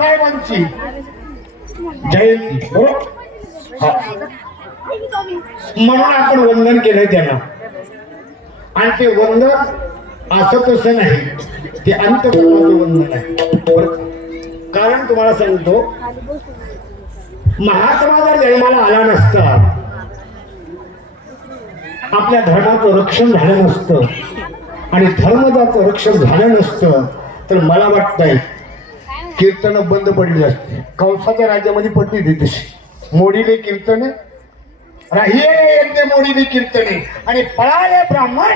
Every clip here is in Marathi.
बाबासाहेबांची जयंती हो? बरोबर म्हणून आपण वंदन केलंय त्यांना. आणि ते वंदन असं तसं नाही. ते अंतकरणाचं वंदन आहे. कारण तुम्हाला सांगतो महात्मा जर जन्माला आला नसता आपल्या धर्माचं रक्षण झालं नसतं आणि धर्मदाचं रक्षण झालं नसतं तर मला वाटतंय कीर्तन बंद पडली असते. कंसाच्या राज्यामध्ये पडली ती तशी. मोडीले कीर्तने राहिले मोडीले कीर्तने आणि पळाले ब्राह्मण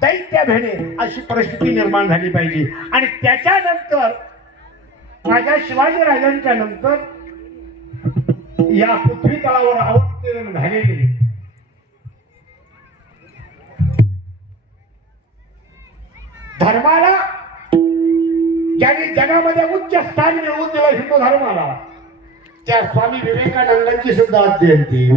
दैत्य भेणे अशी परिस्थिती निर्माण झाली पाहिजे. आणि त्याच्यानंतर राजा शिवाजी राजांच्या नंतर या पृथ्वी तळावर अवतीर्ण झालेले. धर्माला ज्यांनी जगामध्ये उच्च स्थान मिळवून दिलं हिंदू धर्माला त्या स्वामी विवेकानंदांची सुद्धा आज जयंती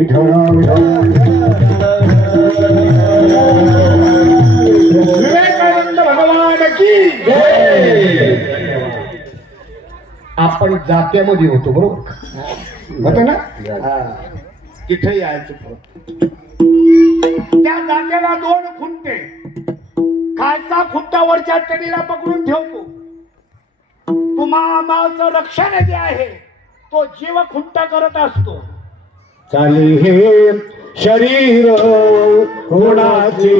विवेकानंद भगवान की आपण जात्यामध्ये होतो बरोबर? होत ना? तिथे यायचं त्या जात्याला दोन खुंटे. खालचा खुंटा वरच्या टणीला पकडून ठेवतो. तुम्हाला रक्षण जे आहे तो जीव खुंट करत असतो चाली हे शरीर होणाची